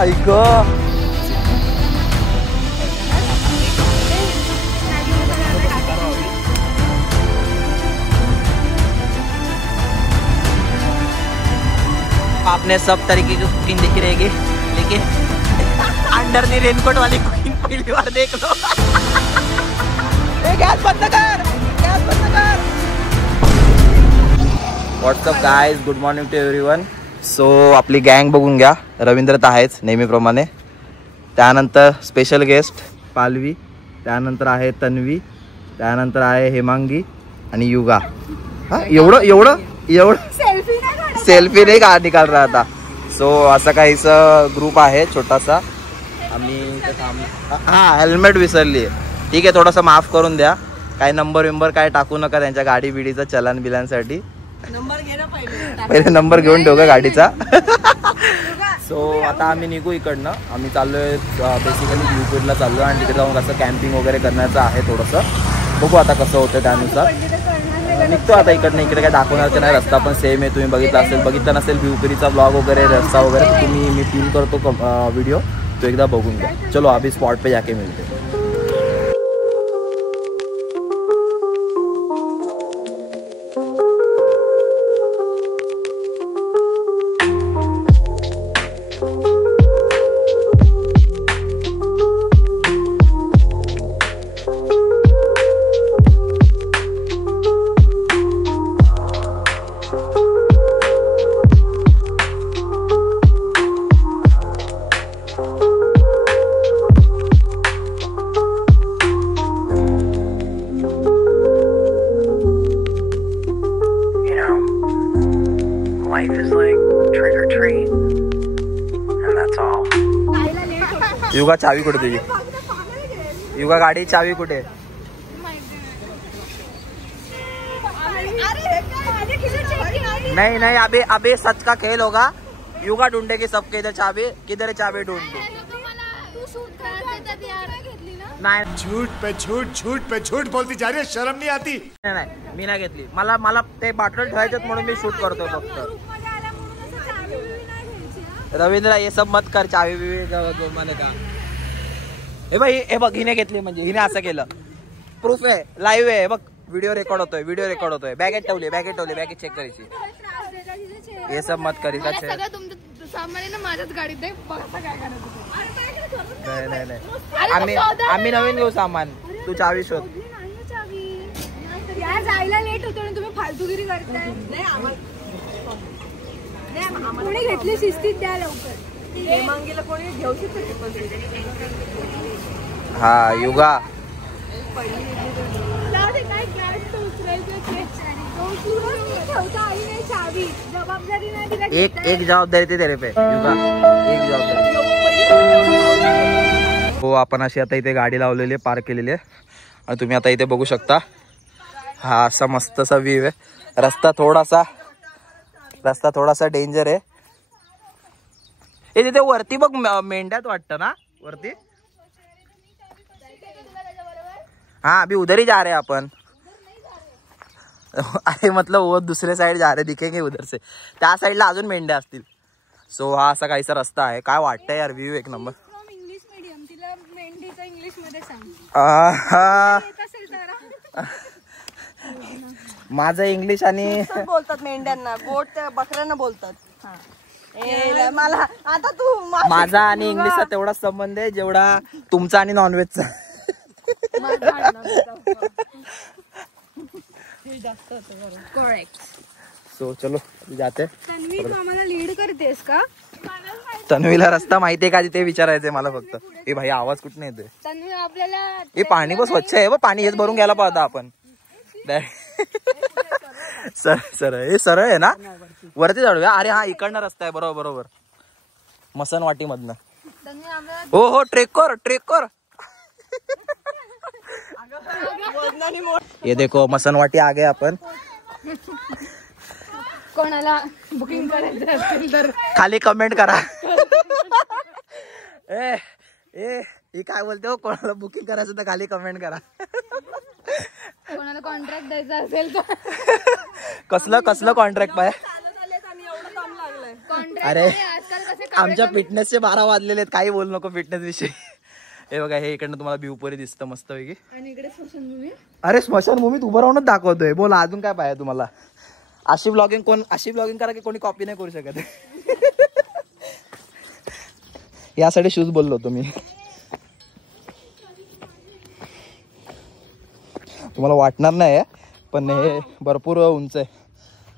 ऐक आपने सब तरीके की कुकिंग देखी रहेगी, लेकिन अंडर दी रेनकोट वाली कुकिंग पहली बार देख लो। गैस बंद कर, गैस बंद कर। What's up guys, good morning to everyone. So आपली गँग बघून घ्या, रवींद्र तर आहेच नेहमीप्रमाणे, त्यानंतर स्पेशल गेस्ट पालवी, त्यानंतर आहे तन्वी, त्यानंतर आहे हेमांगी आणि युगा। हा एवढं एवढं एवढं सेल्फी नाही का निकाल रहा था। सो असा काहीच ग्रुप आहे छोटासा। आम्ही हा हेल्मेट विसरली आहे, ठीक आहे, थोडंसं माफ करून द्या। काय नंबर विंबर काय टाकू नका त्यांच्या गाडी बिडीचा चलन बिलांसाठी। पहिले नंबर घेऊन ठेव गाडीचा। सो आता आम्ही निघू इकडनं, आम्ही चाललोय बेसिकली ब्लूपीडला चाललोय आणि तिकडे जाऊन कसं कॅम्पिंग वगैरे करण्याचं आहे थोडंसं, बघू आता कसं होतं त्यानुसार निघतो आता इकडनं। इकडे काय दाखवणार नाही, रस्ता पण सेम आहे, तुम्ही बघितला नसेल ब्लूपीडचा ब्लॉग वगैरे रस्ता वगैरे, तुम्ही मी पिन करतो व्हिडिओ, तो एकदा बघून घ्या। चलो अभी स्पॉट पे जाके मिलते। युगा चावी कुठे तुझी? युगा गाडी चावी कुठे? नहीं नहीं, अभी अभी सच का खेल होगा। युगा ढूंढेगी सबके इधर चाबी, किधर चाबी ढूंढ। नाही झूठ पे झूठ बोलती जा रही है, शर्म नहीं आती? नाही मी नाही घेतली, मला ते बाटल ठेवायचं म्हणून मी शूट करतोय फक्त। रवींद्र ये सब मत कर, चावी बिवी माने का। हे भाई हे बघ, हिने घेतली म्हणजे हिने असं केलं, प्रूफ आहे, लाईव्ह आहे बघ, व्हिडिओ रेकॉर्ड होतोय। बॅगेत ठेवली, बॅगेत चेक करायची। हे सब मत कर, सगळं तुमचं सामान आहे ना माझ्याच गाडीत आहे, बघा काय करायचं। नाही आम्ही नवीन घेऊ सामान, तू चावी शोध। यार जायला लेट होतो आणि तुम्ही फालतूगिरी करताय। कोणी घेतली शिस्तीत द्या लवकर। हेमांगीला कोणी घेऊ शकते? हा युगा एक जबाबदारी ते तेरे पे युगा, एक जबाबदारी। हो आपण अशी आता इथे गाडी लावलेली आहे, पार्क केलेली आहे आणि तुम्ही आता इथे बघू शकता, हा असा मस्त असा व्ह्यू आहे। रस्ता थोडासा डेंजर आहे। तिथे वरती बघ मेंढ्यात वाटतं ना वरती। हाँ अभी उधर ही जा रहे हैं अपन। अरे मतलब वो दूसरे साइड जा रहे, दिखेंगे उधर से, त्या साइडला अजून मेंढ्या असतील। सो हा असा काहीसा रस्ता आहे। काय वाटतंय यार व्ह्यू एक नंबर। इंग्लिश मीडियम, तिला मेंढीचं इंग्लिश मध्ये सांग। माझं इंग्लिश आणि बोलतात मेंढ्यांना, गोट बकऱ्यांना बोलतात। मला आता तू माझा आणि इंग्लिशचा तेवढा संबंध आहे जेवढा तुमचा आणि नॉनव्हेजचा। सो चलो जाते। तन्वी तू आम्हाला लीड करतेस का? तन्वीला रस्ता माहितीये का ते विचारायचंय मला फक्त। ए भाई आवाज कुठे येतोय? तन्वी आपल्याला हे पाणी पण स्वच्छ आहे, पाणी हेच भरून घ्यायला पाहता आपण। सरळ आहे ना, वरती जाऊया। अरे हा इकडनं रस्ता आहे, बरोबर मसनवाटी मधनं। हो ट्रेक कर। ये देखो मसनवाटी आ गए अपन। कोणाला बुकिंग करायचं असेल तर खाली कमेंट करा। हे काय बोलते हो, कोणाला बुकिंग करायचं तर खाली कमेंट करा। कोणाला कॉन्ट्रॅक्ट द्यायचा असेल तर कसलं कॉन्ट्रॅक्ट पाय? अरे आजकाल कसे आमच्या फिटनेसचे 12 वाजलेले आहेत, काही बोलू नको फिटनेस विषयी. हे बघा, हे इकडनं तुम्हाला व्ह्यू परी दिसतं मस्त पैकी. आणि इकडे स्मशानभूमी. अरे स्मशानभूमीत उभं राहूनच दाखवतोय. बोला अजून काय पाहिजे तुम्हाला? अशी ब्लॉगिंग करा की कोणी कॉपी नाही करू शकत. यासाठी शूज बोललो होतो मी. तुम्हाला वाटणार नाही पण हे भरपूर उंच आहे.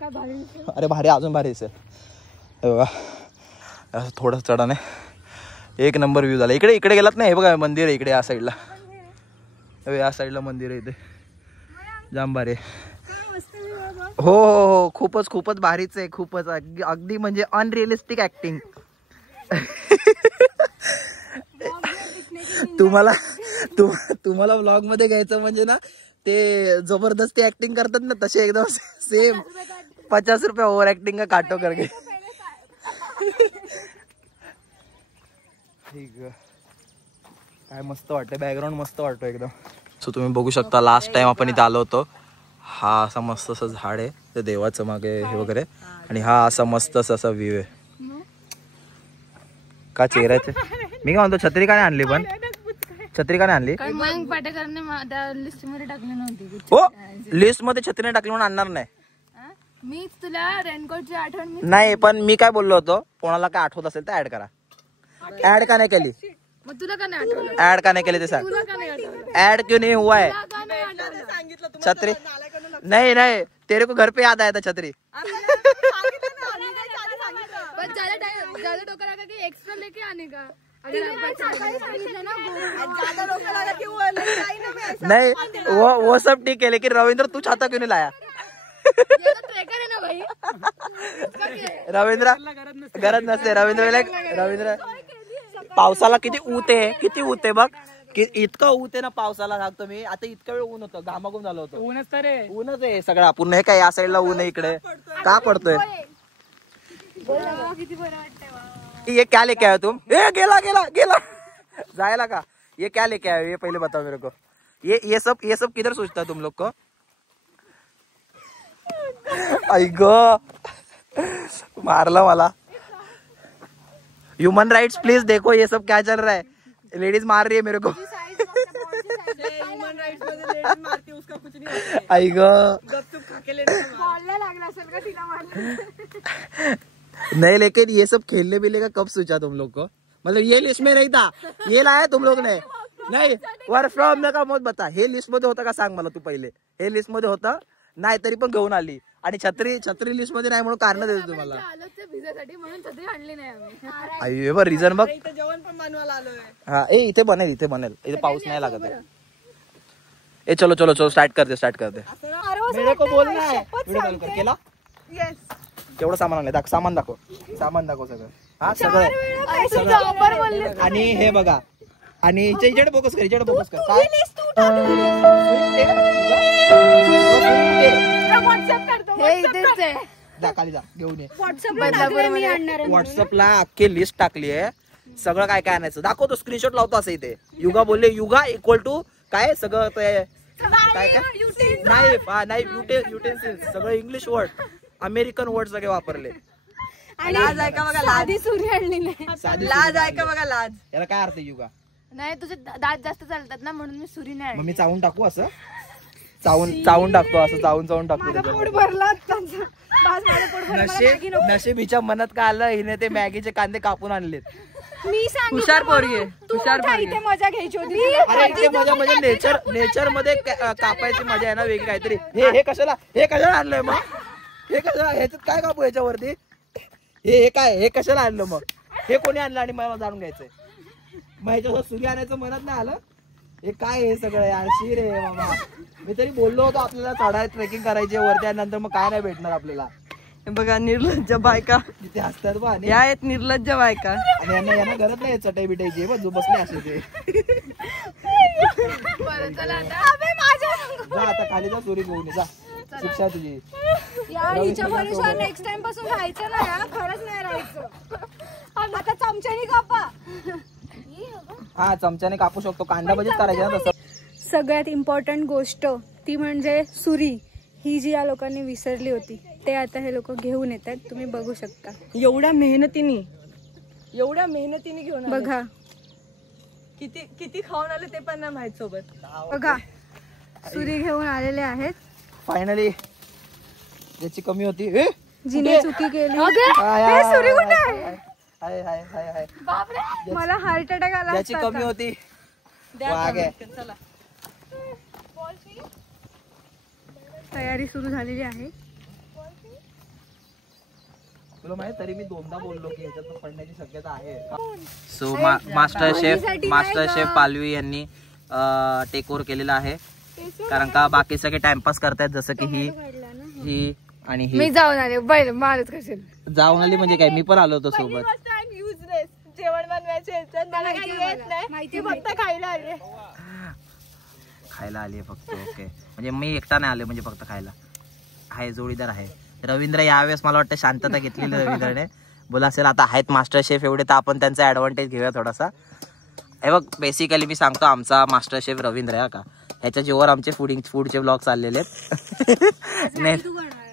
काय भारी. अरे भारी, अजून भारी आहे. हे बघा, असं थोडं चढण आहे. एक नंबर व्ह्यू झाला. इकडे गेलात नाही. हे बघा मंदिर आहे इकडे, या साईडला. या साईडला मंदिर आहे इथे, जाम भारी आहे. हो हो हो, खूपच भारीच आहे. खूपच अगदी म्हणजे अनरिअलिस्टिक ऍक्टिंग. तुम्हाला व्लॉग मध्ये घ्यायचं म्हणजे ना, ते जबरदस्ती ऍक्टिंग करतात ना, तसे एकदम सेम 50 रुपये ओव्हर ऍक्टिंग का काटो करके. काय मस्त वाटतं, बॅकग्राऊंड मस्त वाटतो एकदम. सो तुम्ही बघू शकता, लास्ट टाइम आपण इथे आलो होतो. हा असा मस्त असं झाड आहे, ते देवाचं मागे हे वगैरे, आणि हा असा मस्त असा व्ह्यू आहे. का चेहऱ्याचे मी काय म्हणतो, छत्री का नाही आणली? पण छत्री का नाही आणली? मयंक पाटेकरने त्या लिस्ट मध्ये टाकली नव्हती. हो, लिस्ट मध्ये छत्री नाही टाकली म्हणून आणणार नाही. मीच तुला रेनकोटची आठवण नाही, पण मी काय बोललो होतो, कोणाला काय आठवत असेल तर ऍड करा. ऍड का नाही केली? मग तुला का नाही आठवलं? ऍड का नाही केली ते सांग. तुला का नाही आठवलं? ऐड क्यों नहीं हुआ है? छतरी नहीं नहीं, तेरे को घर पे याद आया था छतरी. पण ज्यादा डोका लगा की एक्स्ट्रा लेके आने का. अगर नहीं, वो सब ठीक है, लेकिन रविंद्र तू छाता क्यों नहीं लाया? ट्रेकर है ना भाई. रवींद्र गरज नसते. रवींद्र पावसाला किती ऊत आहे बघ. इतकं ऊत आहे ना पावसाला, सांगतो मी. आता इतका वेळ ऊन होतं, घामाघूम झालं होतं. ऊनच आहे सगळा पूर्ण. हे काय या साईडला ऊन आहे, इकडे का पडतोय? ये क्या लेके आए तुम? ए गेला जायला का? ये क्या लेके आए? ये पहले बताओ मेरे को. ये सब किधर सोचता तुम लोग को? आई गो, मारला मला. ह्यूमन राइट्स प्लीज देखो, ये सब क्या चल रहा है. लेडीज मार रही है मेरे को. ह्यूमन राइट्स मध्ये लेडीज मारती, उसका कुछ नहीं होता है. आई गो, गपचूप खाके लेडीज बोलने लागला असेल का तिला मारलं. नहीं, लेकिन ये सब खेलने भी लेगा कब सोचा तुम लोग को? मतलब ये लिस्ट में नहीं था, ये लाया तुम लोग ने. नाही, वर्क फ्रॉम का मत बता. हे लिस्ट मध्ये होतं का सांग मला तू पहिले. हे लिस्ट मध्ये होतं नाही, तरी पण घेऊन आली. आणि छत्री लिस्ट मध्ये नाही म्हणून कारण देतो तुम्हाला. म्हणून छत्री आणली नाही आम्ही. आई बघ, रिझन बघ. इथे जेवण पण बनवायला आलोय. हा, इथे बनेल. इथे पाऊस नाही लागत आहे. ए चलो स्टार्ट करते. मेरे को बोलना है. व्हिडिओ कॉल कर. केला? येस. केवढं सामान आणलंय? सामान दाखव सगळं. हा सगळं. आणि हे बघा, आणि इकडे फोकस कर. काय हे इथेच आहे. खाली जा, घेऊन ये. व्हॉट्सअपला व्हॉट्सअपला अख्खी लिस्ट टाकली आहे. सगळं काय काय आणायचं दाखवतो, स्क्रीनशॉट लावतो. असं इथे युगा बोलले, युगा इक्वल टू काय सगळं ते काय नाही युटेन्सिल्स, सगळं इंग्लिश वर्ड, अमेरिकन वर्ड सगळे वापरले. लाज आहे का बघा, लाज. सुरी आणली नाही. लाज आहे का बघा, लाज. याला काय अर्थ युगा? नाही, तुझे दात जास्त चालतात ना, म्हणून मी सुरी नाही. मग मी चावून टाकू असं? चावून टाकतो असं, चावून टाकतो. नशीबीच्या मनात काय आलं, हिने ते मॅगीचे कांदे कापून आणलेत. मी सांग, हुशार पोरगी आहे, हुशार पोरगी. इथे मजा घ्यायची होती. अरे इथे मजा म्हणजे नेचर मध्ये कापायची मजा आहे ना वेगळी काहीतरी. हे कशाला आणलंय मग? हे कशाला, ह्याच्यात काय कापू ह्याच्यावरती? हे कशाला आणलं मग? हे कोणी आणलं आणि मला जाणून घ्यायचंय. मग ह्याच्यावर सूर्य आणायचं मनात नाही आलं? हे काय हे सगळं यार, शीर आहे बाबा. मी तरी बोललो होतो आपल्याला चढाय ट्रेकिंग करायची वरती, आणि नंतर मग काय नाही भेटणार आपल्याला. बघा निर्लज्ज बायका तिथे असतात बा. या आहेत निर्लज्ज बायका. आणि यांना गरज नाही चटई बिटायची, बघ जो बसले असे ते. जा आता खाली जा, सूर्य घेऊन ये जा. शिक्षा तुझी. नेक्स्ट टाइम पासून राहायचं ना यार, खरंच नाही राहायचं. आता चमच्याने कापा. हा, चमच्याने कापू शकतो. कांदा भजीच करायचे ना तसं. सगळ्यात इम्पॉर्टंट गोष्ट ती म्हणजे सुरी, ही जी या लोकांनी विसरली होती, ते आता हे लोक घेऊन येतात. तुम्ही बघू शकता एवढ्या मेहनतीने एवढ्या मेहनतीने घेऊन आले. बघा किती किती खाऊन आले ते पण नाही माहित सोबत. बघा सुरी घेऊन आलेले आहेत. फायनली ज्याची कमी होती जिने चुकी केली. हे सुरी कुठे आहे? मला हार्ट अटॅक आला ज्याची असता कमी आता. होती द्या वाघ आहे. चला. तयारी सुरू झालेली आहे. तुला माहित तरी मी दोनदा बोललो की ह्याच्यात पडण्याची शक्यता आहे. सो भाजीसाठी मास्टर नाही शेफ का? पालवी यांनी टेक ओव्हर केलेला आहे. कारण का बाकी सगळे टाइमपास करतायत जसं की ही आणि मी ही जाऊन आले बैल मारत कसेल. जाऊन आली म्हणजे काय मी पण आलो होतो सोबत. जेवण बनवायचे मला काही येत नाही, फक्त खायला आले. खायला आली आहे फक्त. ओके म्हणजे मी एकटा नाही आले म्हणजे फक्त खायला आहे. जोडीदार आहे रवींद्र. यावेळेस मला वाटतं शांतता घेतलेली रवींद्रने. बोला असेल आता आहेत मास्टर शेफ एवढे तर आपण त्यांचा ऍडव्हान्टेज घेऊया थोडासा. हे बघ बेसिकली मी सांगतो आमचा मास्टर शेफ रवींद्र आहे का. ह्याच्या जीवावर आमचे फूडचे ब्लॉग चाललेले आहेत.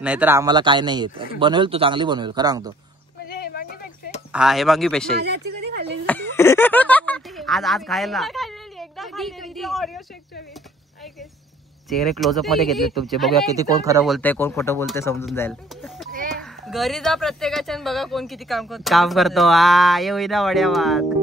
नाहीतर आम्हाला काय नाही येत. बनवेल तू चांगली बनवेल खरं सांगतो. हा हेमांगी पेक्षा आज खायला चेहरे क्लोजअप मध्ये घेतले तुमचे. बघूया किती कोण खरं बोलतंय कोण खोटं बोलतंय समजून जाईल. घरी जा प्रत्येकाच्या बघा कोण किती काम करतो. हा ये होईना वड्या वाद.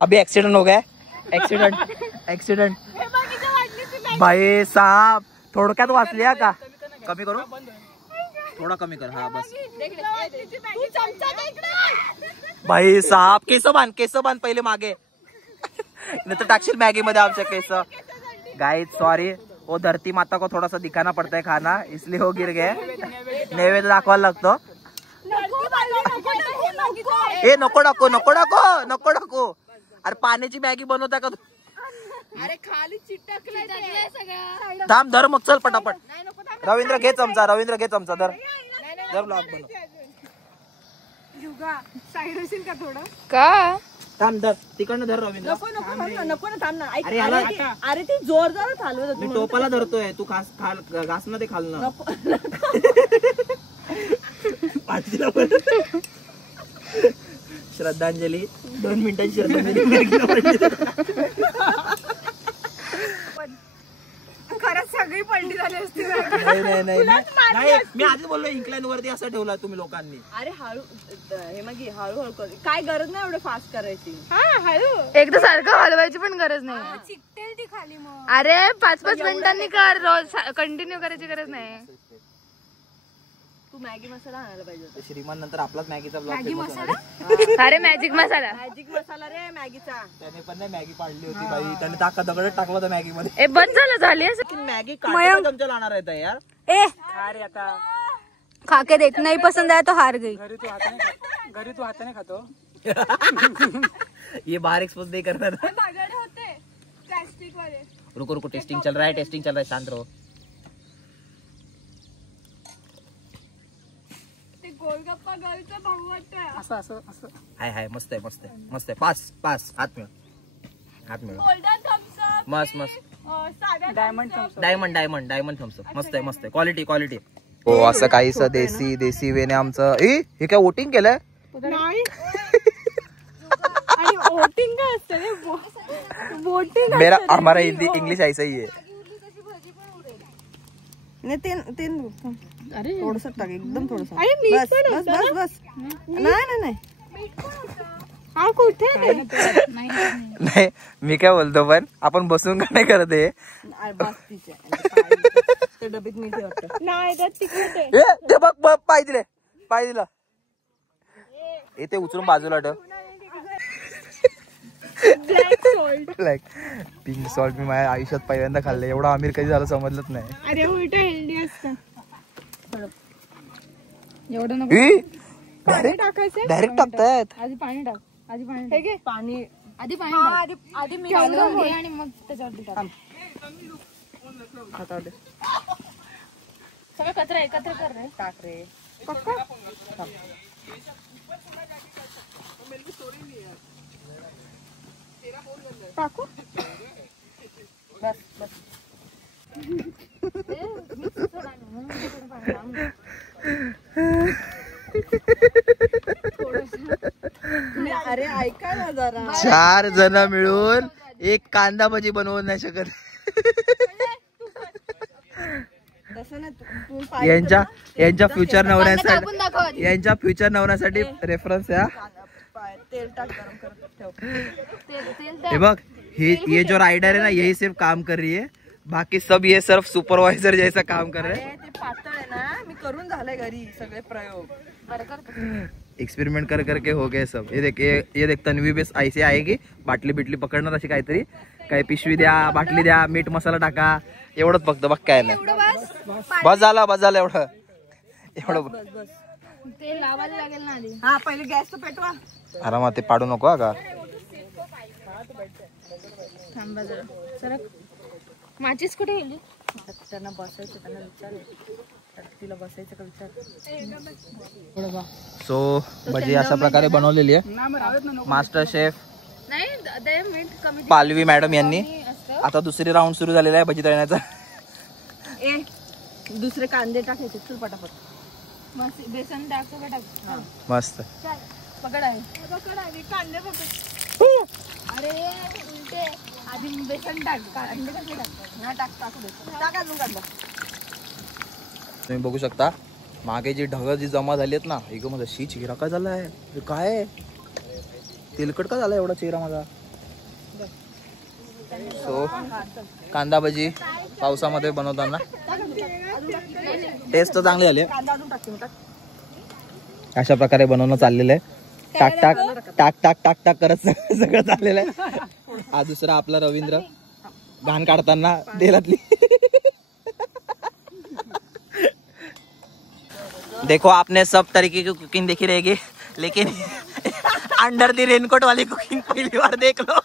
अभी एक्सीडेंट हो गया. एक्सीडेंट भाई साहब. थोडक्यात वाचल्या का. कमी करू थोडा कमी कर. हा बस भाई साहब. केस बांध पहिले मागे नहीं तो टाकशील मॅगी मध्ये आमच्या केस. गाइस सॉरी वो धरती माता को थोड़ा सा दिखाना पड़ता है खाना इसलिए वो गिर गए. नैवेद्य दाखवायला लागतो. ए नको टाकू. अरे पाण्याची मॅगी बनवता का तू. अरे खाली चिटकलाय सगळं. थांब धर मग चल पटापट. रवींद्र घे चमचा धर ब्लॉग बनव. साईड असेल का थोडं का. थांब धर तिकडनं धर रवींद्र. नको ना थांब ना. अरे ती जोर जोरात हलवत होती. मी टोपाला धरतोय तू घास ना ते खालनं. श्रद्धांजली 2 मिनिटांची श्रद्धांजली. खरंच सगळी पलटी झाली असती. नाही मी आधीच बोललो इंक्लाइन वरती असं ठेवला तुम्ही लोकांनी. अरे हळूहळू कर. काय गरज नाही एवढं फास्ट करायची. एकदा सारखं हलवायची पण गरज नाही. चिकटेल ती खाली मग. अरे 5-5 मिनिटांनी कर. रोज कंटिन्यू करायची गरज नाही. तू मॅगी मसाला आणायला पाहिजे. श्रीमान नंतर आपलाच मॅगीचा ब्लॉग मॅगी फेमस मसाला? होणार. अरे मॅजिक मसाला. मॅजिक मसाला रे मॅगीचा. त्याने पण नाही मॅगी पाडली होती बाई, त्याने टाका दगड टाकला होता मॅगी मध्ये. ए बंद झाली असं. मॅगी काढून तुमच्या लावणार आहे यार. ए खा के देख, नहीं पसंद आया तो हार गई. घरी तू हाताने खातो. ये बाहर एक्सपोज नहीं करना था. होते प्लास्टिक वाले. रुको रुको, टेस्टिंग चल रहा है, टेस्टिंग चल रहा है, शांत रहो. ते गोलगप्पा गर्लचा भाऊ वाटतं. असं असं असं. हाय हाय, मस्त आहे मस्त आहे मस्त आहे. पास पास, हात मिळव. Golden thumbs up. मस्त मस्त. साधा डायमंड थम्स डायमंड थम्स मस्त आहे मस्त आहे. क्वालिटी. हो असं काहीच देसी वेने आमचं. हे काय वोटिंग केलंय? नाही. आणि वोटिंग काय असतं रे? वोटिंग मेरा हमारा हिंदी इंग्लिश ऐसा ही है. नाही ते अरे थोडस टाक, एकदम थोडस. अरे बस. नाही हा कुठे नाही मी काय बोलतो, पण आपण बसून का नाही करत आहे? बस तिचे ते डबीत मीठ वाटतं. नाही त्यात तिकीट आहे. ते बघ पाय दिलं. ते उचलून बाजूला ठेव. पिंक सॉल्ट मी माझ्या आयुष्यात पहिल्यांदा खाल्लं. एवढा आमिर कधी झालं समजलंच नाही. अरे उलट हेल्दी असतं. एवढं नको पाणी टाकायचं. डायरेक्ट टाकतायत. आधी पाणी टाक. हे घे पाणी. आधी पाणी आधी मीठ घे आणि मग त्याच्यावरती टाक. हातावर दे. सगळं कचरा एकत्र कर रे. टाक रे. टाकू. बस. अरे ऐका ना जरा. 4 जण मिळून एक कांदा भजी बनवू नाही शकत. तसं नाही. यांच्या फ्युचर नवऱ्यासाठी रेफरन्स या. तेल टाक, गरम करत ठेव. ये बघ, ये जो राइडर है ना, यही सिर्फ काम कर रही है, बाकी सब ये सिर्फ सुपरवाइजर जैसा काम कर रहे हैं. ते पातळ आहे ना, मी करून झालंय घरी सगळे प्रयोग. एक्सपेरिमेंट कर करके हो गए सब. ये देख तन्वी बेस ऐसे आएगी, बाटली बिटली पकडणार अशी काहीतरी, काही पिशवी द्या, बाटली द्या, मीठ मसाला टाका, एवढंच फक्त. बघ काय नाही. बस झालं एवढं. ते लावायला लागेल ना आधी. हा पहिले गॅस तर पेटवा. आरामात ते पाडू नको का. थांबा जरा. सरक. माचीस कुठे गेली? त्यांना बसायचं, त्यांना विचार. तिला बसायचं का विचार. सो भजी अशा प्रकारे बनवलेली आहे मास्टर शेफ नाही ते मीठ कमी पालवी मॅडम यांनी. आता दुसरी राऊंड सुरू झालेला आहे भजी तळण्याचा. दुसरे कांदे टाकायचे. चल पटापट. बेसन टाकतो का टाक. मस्त. पकड आहे कांदे पकड. अरे उलटे आधी बेसन टाक. कांदे कसे टाकतो. टाक अजून कांदा. तुम्ही बघू शकता मागे जी ढग जी जमा झाली आहेत ना, एक माझा चेहरा काय झालाय, काय तेलकट का झाला एवढा चेहरा माझा. सो कांदा भजी पावसामध्ये बनवताना टेस्ट तर चांगली झाली. अशा प्रकारे बनवणं चाललेलं आहे. टाक करत सगळं चाललेलं आहे. हा दुसरा आपला रवींद्र घाण काढताना तेलातली. देखो आपने सब तरीके की कुकिंग देखी रहेगी, लेकिन अंडर द रेनकोट वाली कुकिंग पहली बार देख लो.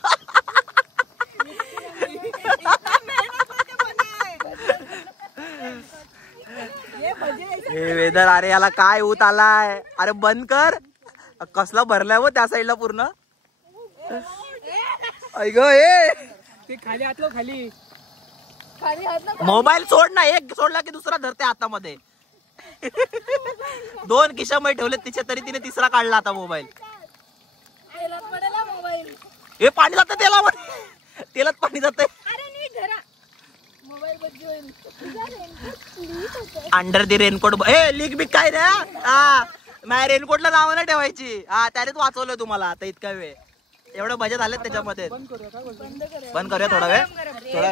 हे वेदर, अरे याला काय ऊत आलाय. अरे बंद कर. कसला भरलाय वो त्या साईडला पूर्ण. ऐक ते खाली आतलो खाली. मोबाईल सोड ना, एक सोडला की दुसरा धरते हातामध्ये. 2 खिशामध्ये ठेवले तिच्या, तरी तिने तिसरा काढला आता मोबाईल. हे पाणी जातं तेलामध्ये, तेलात पाणी जाते. Under the raincoat. हे लीक बिक काय ना, माझ्या रेनकोटला नाव नाही ठेवायची. हा त्यानेच वाचवलं तुम्हाला आता इतका वेळ. एवढं बजेट आले त्याच्यामध्ये. बंद करूया काय बोलतो? बंद करूया थोडा वेळ. थोडा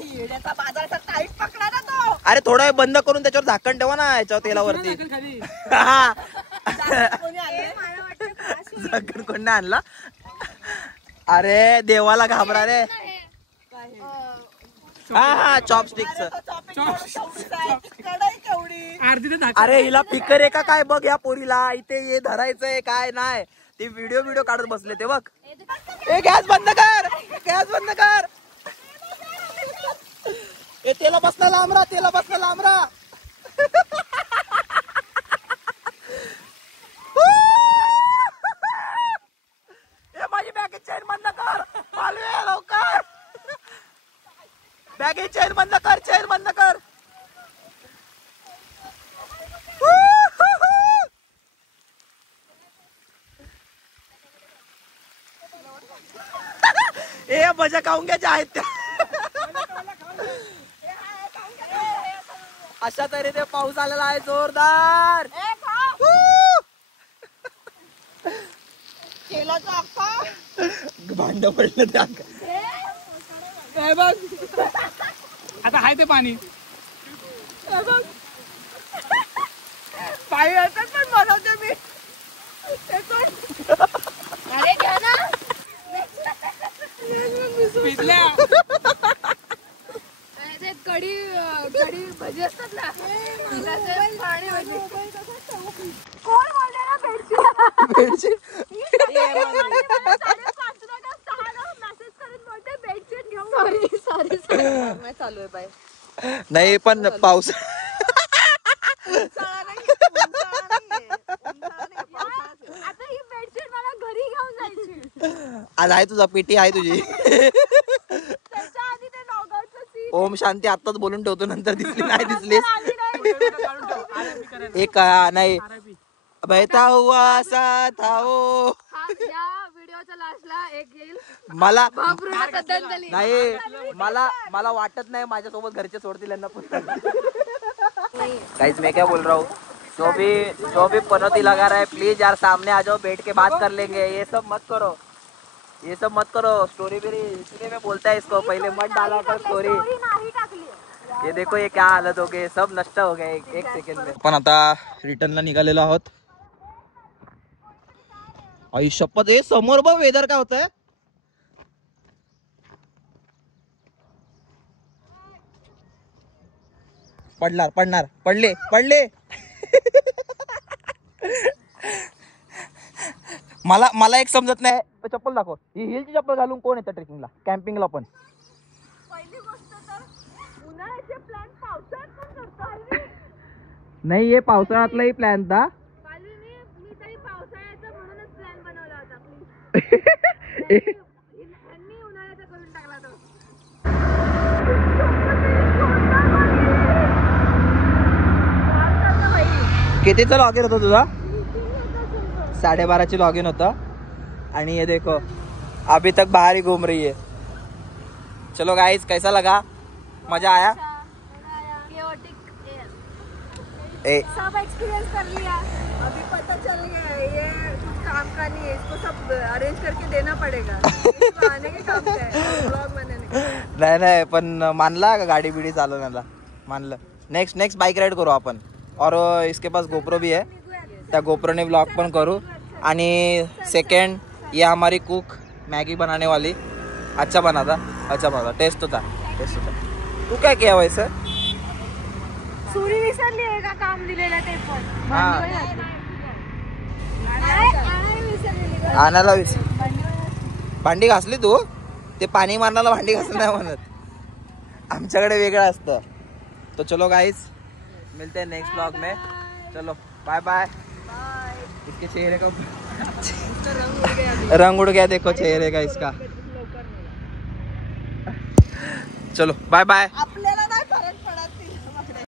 येड्याचा बाजाराचा टाईट पकडा ना तो. अरे थोडा वेळ बंद करून त्याच्यावर झाकण ठेवा ना याच्यावर तेलावरती. खाली हा. कोणी आले? झाकण कोण नाही आणला. अरे देवाला घाबरा रे. हा हा चॉपस्टिकचं. कढई केवढी. अर्धी तर धाक. अरे हिला फिकर आहे का काय बघ या पोरीला. इथे ये धरायचंय काय नाही. ते व्हिडिओ काढत बसले ते बघ. ए गॅस बंद कर. गॅस बंद कर. ए तेला बसला लांबरा. तेला बसला लांबरा. ए माझी बॅगेज चेन बंद कर. मालवे लवकर. बॅगेज चेन बंद कर. चेन बंद कर. ए मजा खाऊन घ्यायच्या आहेत त्या. अशा तऱ्हेने पाऊस आलेला आहे जोरदार. तेलाचा अख्खा भांड पडलं त्या. काय बघ आता हाय ते पाणी. पायी असतात पण बनवते मी. अरे घ्या ना. पिजल्या. त्याच्यात कढी भजी असतात ना. त्याच्यात पाणी भजी. कोण बोलले ना बेडशीट? बेडशीट. सॉरी चालू आहे बाय. नाही पण पाऊस. आता ही बेडशीट मला घरी घेऊन जायची. आज आहे तुझा पीटी आहे तुझी. त्याच्या आधी ते नॉकआउटचं सीन ओम शांती आत्ताच बोलून ठेवतो नंतर दिसली नाही दिसलीस. आली नाही. काढून ठेव. RIP करायला. एक नाही RIP. बहता हुआ साथ आओ. हा या व्हिडिओच्या लास्टला एक येईल. मला बापरूला कदंतली. नाही मला वाटत नाही माझ्यासोबत घरचे सोडतील यांना पुस्तक. गाइस मैं क्या बोल रहा हूँ. जो भी पनौती लगा रहा है प्लीज यार सामने आ जाओ. बैठ के बात कर लेंगे. ये सब मत करो. स्टोरी भी इसलिए मैं बोलता है इसको पहले मत डाला कर स्टोरी. नाही टाकली. ये देखो ये क्या हालत हो गई. सब नष्ट हो गए एक सेकंड में. पण आता रिटर्नला निघालेलो आहोत. आई शपथ. हे समोर बघ वेदर काय होतंय. पडले. मला एक समजत नाही. चप्पल दाखव. ही हिलची चप्पल घालून कोण येतं ट्रेकिंगला कॅम्पिंगला पण. पहिली गोष्ट तर उन्हाळ्याचे प्लॅन पावसाळ्यात पण करतो. नाही हे पावसाळ्यातलाही प्लॅन था. मी तरी पावसाळ्याचा म्हणूनच प्लॅन बनवला होता. प्लीज यांनी उन्हाळ्याचा करून टाकला तो. कितीचं लॉगिन होतं तुझा. 12:30 लॉगिन होता. आणि ये देखो अभी तक बाहर ही घूम रही है. चलो गाइस कैसा लगा. मजा आया. ए सब एक्सपीरियंस कर लिया. अभी पता चल गया है ये कुछ काम का नहीं है. इसको सब अरेंज करके देना पड़ेगा. इसको आने के काम का है ब्लॉग बनाने का. नाही पण मानला का गाडी बिडी चालवण्याला. मानलं. नेक्स्ट बाइक राइड करू आपण. और इसके पास गोप्रो भी है. त्या गोप्रो ने ब्लॉग पण करू. आणि सेकंड ये हमारी कुक मैगी बनाने वाली. अच्छा बना था. टेस्ट होता. तू क्या किया वैसे. सुरी विसरली आहे का काम दिलेलं ते पण. हा आणायला विसरलेली. भांडी घासली तू. ते पाणी मारण्याला भांडी घासली नाही म्हणत. आमच्याकडे वेगळं असतं. तो चलो गाइस मिलते हैं नेक्स्ट ब्लॉग में. चलो बाय बाय. इसके चेहरे का रंग उड़ गया देखो चेहरे का इसका. चलो बाय बाय. आपले